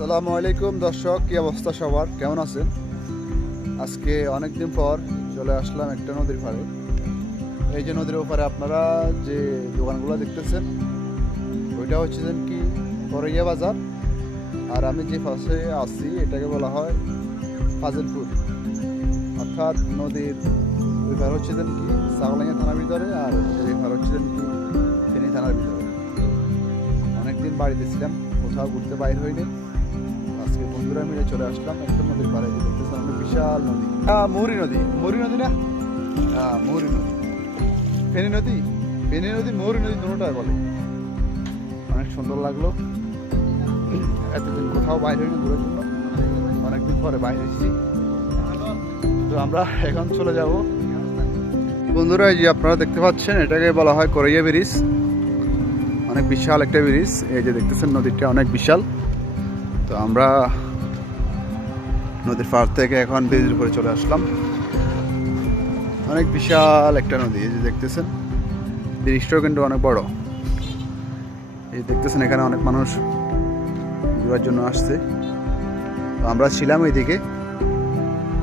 আসসালামু আলাইকুম দর্শক, কি অবস্থা সবার, কেমন আছেন? আজকে অনেকদিন পর চলে আসলাম একটা নদীর পাড়ে। এই যে নদীর ওপারে আপনারা যে দোকানগুলো দেখতেছেন, ওইটা হচ্ছে কি করইয়া বাজার। আর আমি যে পাশে আছি এটাকে বলা হয় ফাজিলপুর, অর্থাৎ নদীর ওই পার হচ্ছে কি সাগলাইয়া থানার ভিতরে, আর এই পার হচ্ছে কি ফেনী থানার ভিতরে। অনেকদিন বাড়িতে ছিলাম, কোথাও ঘুরতে বাইর হয়নি। আজকে বন্ধুরা মিলে চলে আসলাম একটা নদীর পাড়ে, যে দেখতেছেন অনেক বিশাল নদী। মুহুরী নদী, মুহুরী নদী না? হ্যাঁ, মুহুরী নদী। ফেনী নদী, ফেনী নদী, মুহুরী নদী দুটোটাই বলে। অনেক সুন্দর লাগলো। এতদিন কোথাও বাইর হয়নি ঘুরার জন্য, অনেকদিন পরে বাইর হয়েছি। তো আমরা এখন চলে যাব। বন্ধুরা, এই যে আপনারা দেখতে পাচ্ছেন, এটাকে বলা হয় করইয়া ব্রিজ। অনেক বিশাল একটা ব্রিজ। এই যে দেখতেছেন নদীটা অনেক বিশাল। তো আমরা নদীর পাড় থেকে এখন ব্রিজের উপরে চলে আসলাম। অনেক বিশাল একটা নদী, এই যে দেখতেছেন। ব্রিজটাও কিন্তু অনেক বড়। এই দেখতেছেন এখানে অনেক মানুষ ঘোরার জন্য আসছে। তো আমরা ছিলাম ওইদিকে,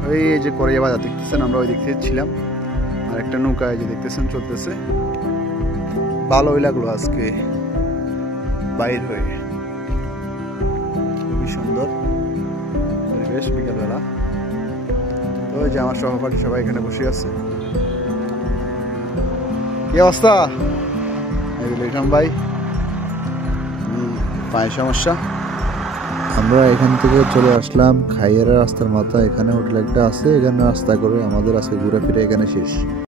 ওই যে করইয়া বাজার দেখতেছেন, আমরা ওই দিক থেকে ছিলাম। আর একটা নৌকা এই যে দেখতেছেন চলতেছে। ভালোই লাগলো আজকে বাইর হয়ে, খুবই সুন্দর পরিবেশ বিকালবেলা। তো ওই যে আমার সহপাঠী সবাই এখানে বসে আছে। কি অবস্থা? এই লিখাম ভাই, পায়ের সমস্যা। আমরা এখান থেকে চলে আসলাম খাইয়ারা রাস্তার মাথা। এখানে হোটেল একটা আছে, এখানে রাস্তা করে আমাদের আজকে ঘুরে ফিরে এখানে শেষ।